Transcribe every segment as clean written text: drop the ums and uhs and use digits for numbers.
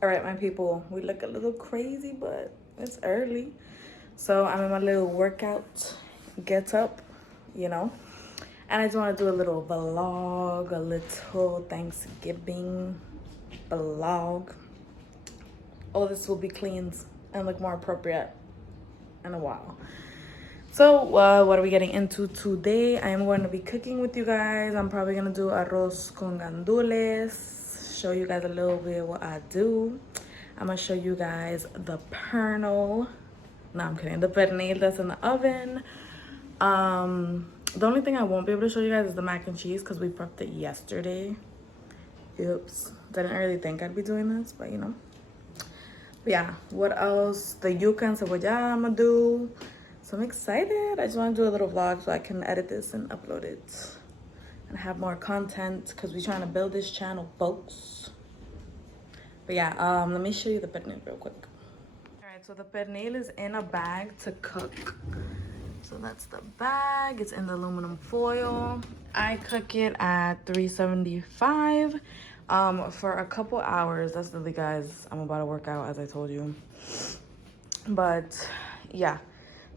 All right, my people, we look a little crazy, but it's early. So I'm in my little workout get up, you know. And I just want to do a little vlog, a little Thanksgiving vlog. All this will be cleaned and look more appropriate in a while. So what are we getting into today? I am going to be cooking with you guys. I'm probably going to do arroz con gandules, show you guys a little bit what I do. I'm going to show you guys the pernil. No, I'm kidding. The pernil that's in the oven. The only thing I won't be able to show you guys is the mac and cheese because we prepped it yesterday. Oops. Didn't really think I'd be doing this, but you know. But yeah, what else? The yuca and encebollada I'm going to do. So I'm excited. I just want to do a little vlog so I can edit this and upload it and have more content because we're trying to build this channel, folks. But yeah, let me show you the pernil real quick. All right, so the pernil is in a bag to cook. So that's the bag. It's in the aluminum foil. I cook it at 375 for a couple hours. That's literally, guys, I'm about to work out as I told you. But yeah.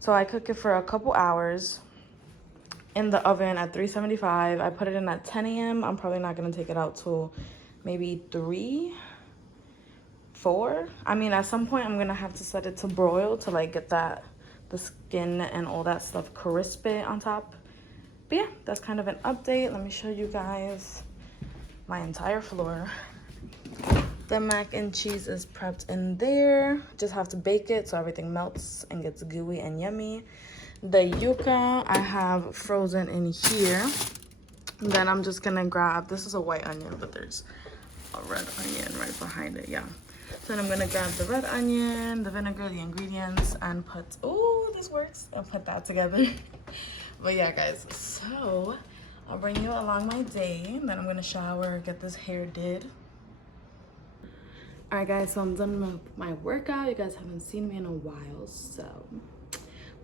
So I cook it for a couple hours in the oven at 375. I put it in at 10 a.m. I'm probably not going to take it out till maybe 3, 4. I mean, at some point, I'm going to have to set it to broil to, like, get the skin and all that stuff crispy on top. But, yeah, that's kind of an update. Let me show you guys my entire floor. The mac and cheese is prepped in there. Just have to bake it so everything melts and gets gooey and yummy. The yuca I have frozen in here. Then I'm just gonna grab, this is a white onion, but there's a red onion right behind it, yeah. So then I'm gonna grab the red onion, the vinegar, the ingredients, and put, oh, this works. I'll put that together. But yeah, guys, so I'll bring you along my day. Then I'm gonna shower, get this hair did. All right, guys, so I'm done with my workout. You guys haven't seen me in a while, so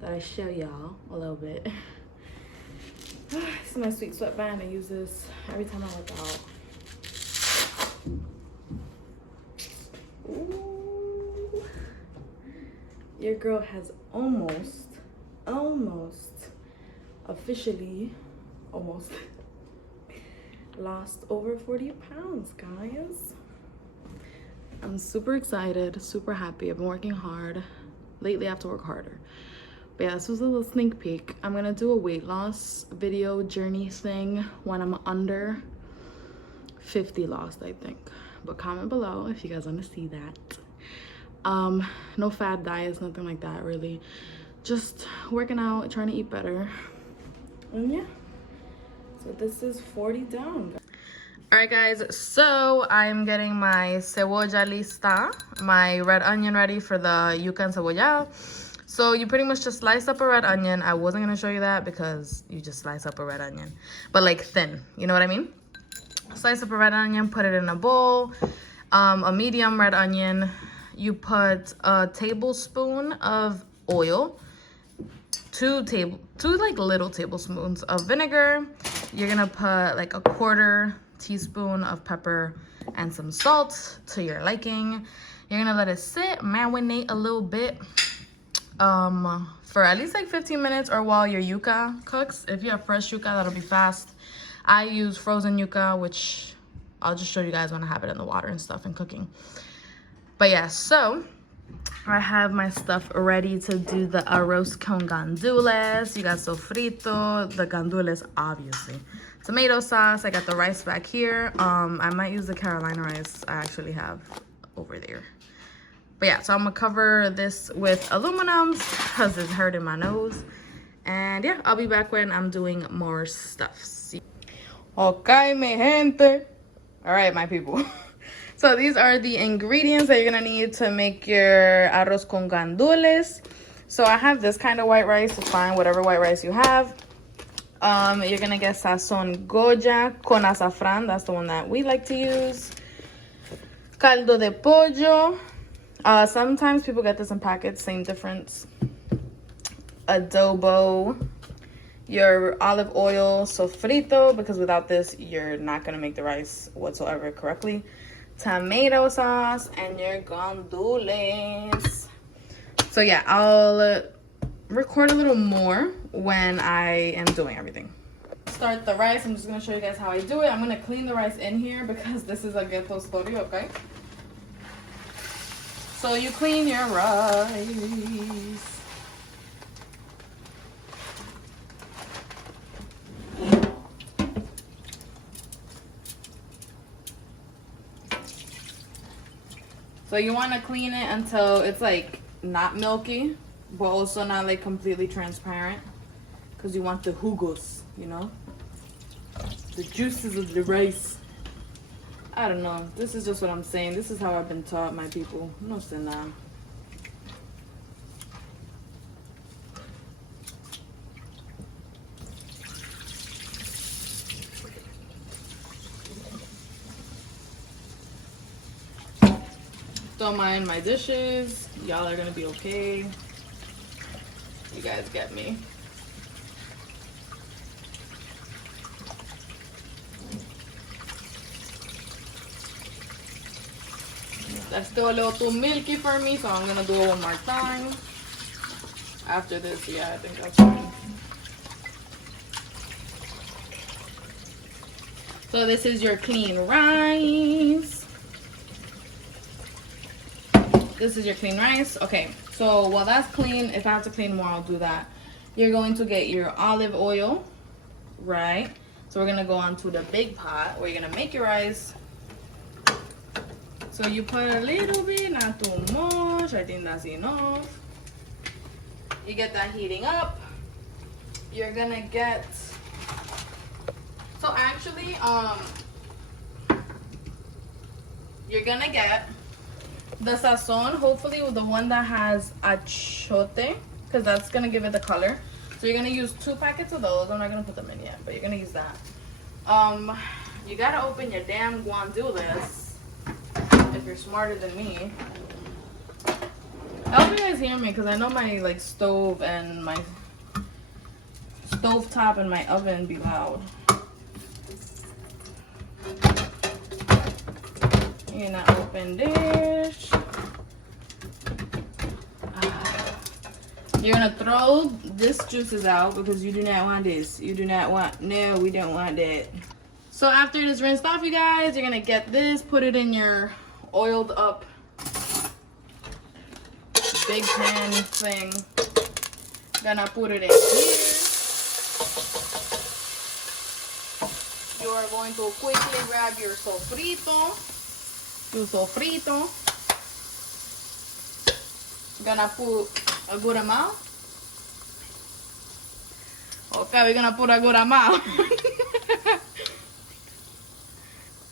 thought I'd show y'all a little bit. This is my sweet sweatband. I use this every time I work out. Ooh. Your girl has almost officially lost over 40 pounds, guys. I'm super excited, super happy. I've been working hard. Lately, I have to work harder. But yeah, this was a little sneak peek. I'm gonna do a weight loss video journey thing when I'm under 50 lost, I think. But comment below if you guys wanna see that. No fad diets, nothing like that, really. Just working out, trying to eat better. And yeah, so this is 40 down. All right, guys, so I'm getting my cebolla lista, my red onion ready for the yuca and cebolla. So you pretty much just slice up a red onion. I wasn't gonna show you that because you just slice up a red onion, but like thin, you know what I mean? Slice up a red onion, put it in a bowl, a medium red onion. You put a tablespoon of oil, two like little tablespoons of vinegar. You're gonna put like a 1/4 teaspoon of pepper and some salt to your liking. You're gonna let it sit, marinate a little bit for at least like 15 minutes or while your yuca cooks. If you have fresh yuca, that'll be fast. I use frozen yuca, which I'll just show you guys when I have it in the water and stuff and cooking. But yeah, so I have my stuff ready to do the arroz con gandules. You got sofrito, the gandules, obviously. Tomato sauce. I got the rice back here. I might use the Carolina rice I actually have over there. But yeah, so I'm gonna cover this with aluminum because it's hurting my nose. And yeah, I'll be back when I'm doing more stuff. See. Okay, mi gente. All right, my people. So these are the ingredients that you're gonna need to make your arroz con gandules. So I have this kind of white rice. It's fine, whatever white rice you have. You're gonna get sazon Goya con azafrán. That's the one that we like to use. Caldo de pollo. Sometimes people get this in packets, same difference. Adobo. Your olive oil sofrito, because without this, you're not gonna make the rice whatsoever correctly. tomato sauce, and your gandules. So yeah, I'll record a little more when I am doing everything. Start the rice. I'm just gonna show you guys how I do it. I'm gonna clean the rice in here because this is a ghetto story, okay? So you clean your rice. So you want to clean it until it's like not milky, but also not like completely transparent, because you want the jugos, you know, the juices of the rice. I don't know. This is just what I'm saying. This is how I've been taught, my people. No sé nada. Don't mind my dishes. Y'all are gonna be okay. You guys get me. That's still a little too milky for me, so I'm gonna do it one more time. After this, yeah, I think that's fine. So this is your clean rice. This is your clean rice. Okay, so while that's clean, if I have to clean more, I'll do that. You're going to get your olive oil, right? So we're gonna go on to the big pot where you're gonna make your rice. So you put a little bit, not too much. I think that's enough. You get that heating up. You're gonna get, so actually, you're gonna get the sazon, hopefully the one that has achote, because that's gonna give it the color. So you're gonna use 2 packets of those. I'm not gonna put them in yet, but you're gonna use that. You gotta open your damn Gandules if you're smarter than me. I hope you guys hear me, because I know my like stove and my stove top and my oven be loud. In an open dish. You're gonna throw this juices out because you do not want this. You do not want, no, we don't want that. So after it is rinsed off, you guys, you're gonna get this, put it in your oiled up big pan thing. Gonna put it in here. You are going to quickly grab your sofrito. Your sofrito. Gonna put a good amount. Okay, we're gonna put a good amount.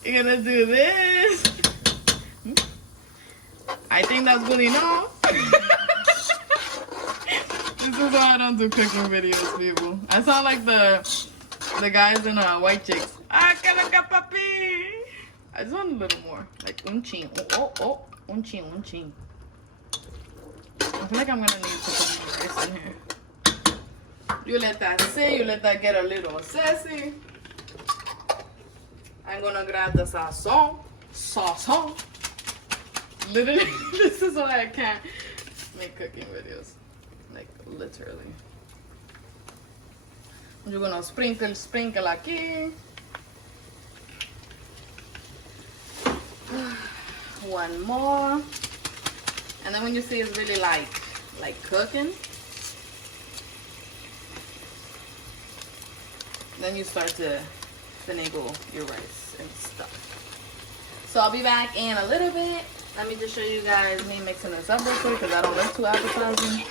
You're gonna do this. I think that's good enough. This is why I don't do cooking videos, people. I sound like the guys in White Chicks. Ah, caraca, papi. I just want a little more, like un chin. Un chin. I feel like I'm gonna need to put more rice in here. You let that sit, you let that get a little sassy. I'm gonna grab the sazon. Literally, this is why I can't make cooking videos. Like, literally. You're gonna sprinkle aquí. One more. And then when you see it's really like cooking, then you start to finagle your rice and stuff. So I'll be back in a little bit. Let me just show you guys me mixing this up real quick because I don't look too appetizing.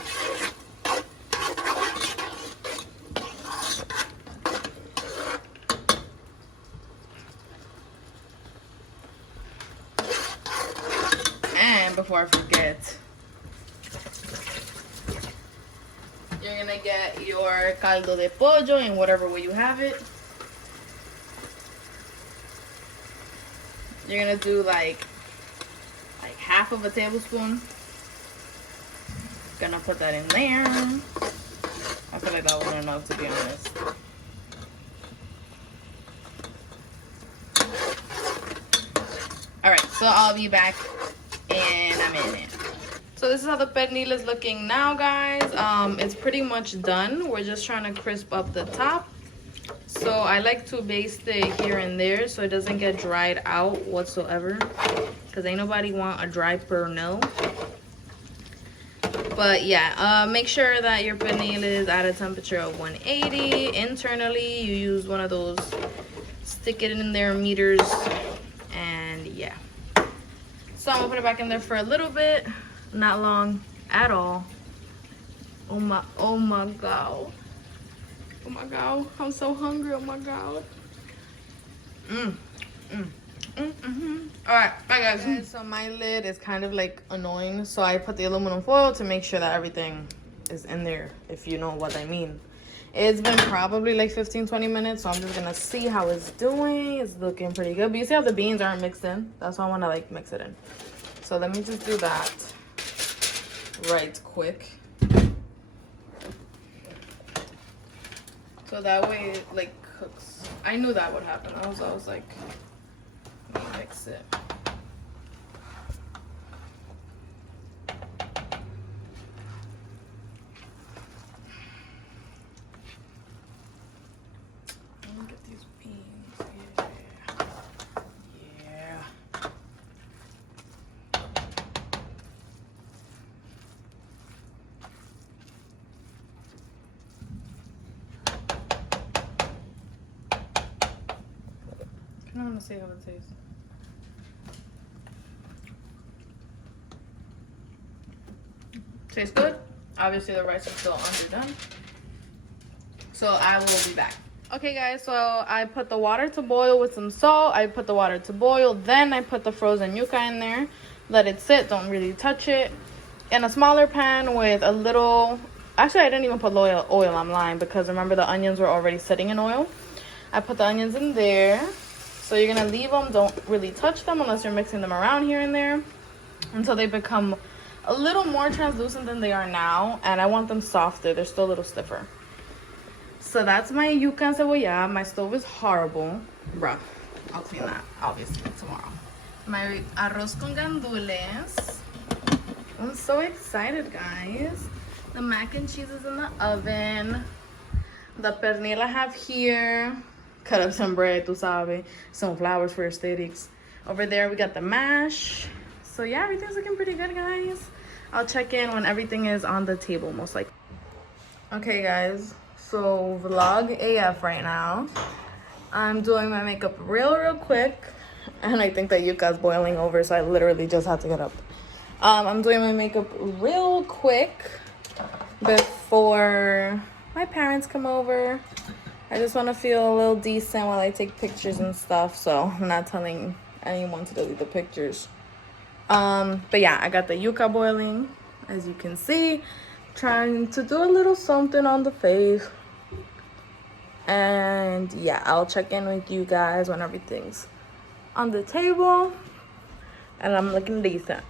And before I forget, you're gonna get your caldo de pollo in whatever way you have it. You're gonna do like half of a tablespoon. Gonna put that in there. I feel like that wasn't enough, to be honest. Alright, So I'll be back in a minute. So this is how the pernil is looking now, guys. It's pretty much done. We're just trying to crisp up the top. So I like to baste it here and there so it doesn't get dried out whatsoever, because ain't nobody want a dry pernil. But yeah, make sure that your pernil is at a temperature of 180. Internally, you use one of those stick it in there meters, and yeah. So I'm gonna put it back in there for a little bit, not long at all. Oh my god. Oh my god, I'm so hungry. Oh my god. Alright, bye guys. So my lid is kind of like annoying, so I put the aluminum foil to make sure that everything is in there, if you know what I mean. It's been probably like 15-20 minutes, so I'm just gonna see how it's doing. It's looking pretty good, but you see how the beans aren't mixed in? That's why I want to like mix it in. So let me just do that right quick, so that way it like cooks. I knew that would happen. I was like, let me mix it. Let me get these beans. Yeah. I want to see how it tastes. Tastes good. Obviously the rice is still underdone, so I will be back. Okay guys, so I put the water to boil with some salt. I put the water to boil, then I put the frozen yuca in there. Let it sit, don't really touch it. In a smaller pan with a little, actually I didn't even put oil, I'm lying, because remember the onions were already sitting in oil. I put the onions in there. So you're gonna leave them, don't really touch them unless you're mixing them around here and there, until they become a little more translucent than they are now. And I want them softer, they're still a little stiffer. So that's my yuca encebollada. My stove is horrible. Bruh, I'll clean that obviously tomorrow. My arroz con gandules. I'm so excited, guys. The mac and cheese is in the oven. The pernil I have here. Cut up some bread, tú sabes. Some flowers for aesthetics. Over there we got the mash. So yeah, everything's looking pretty good, guys. I'll check in when everything is on the table, most likely. Okay guys, so vlog AF right now. I'm doing my makeup real quick, and I think that yuca's boiling over, so I literally just had to get up. I'm doing my makeup real quick before my parents come over. I just want to feel a little decent while I take pictures and stuff, so I'm not telling anyone to delete the pictures. But yeah, I got the yuca boiling, as you can see. Trying to do a little something on the face. And yeah, I'll check in with you guys when everything's on the table and I'm looking decent.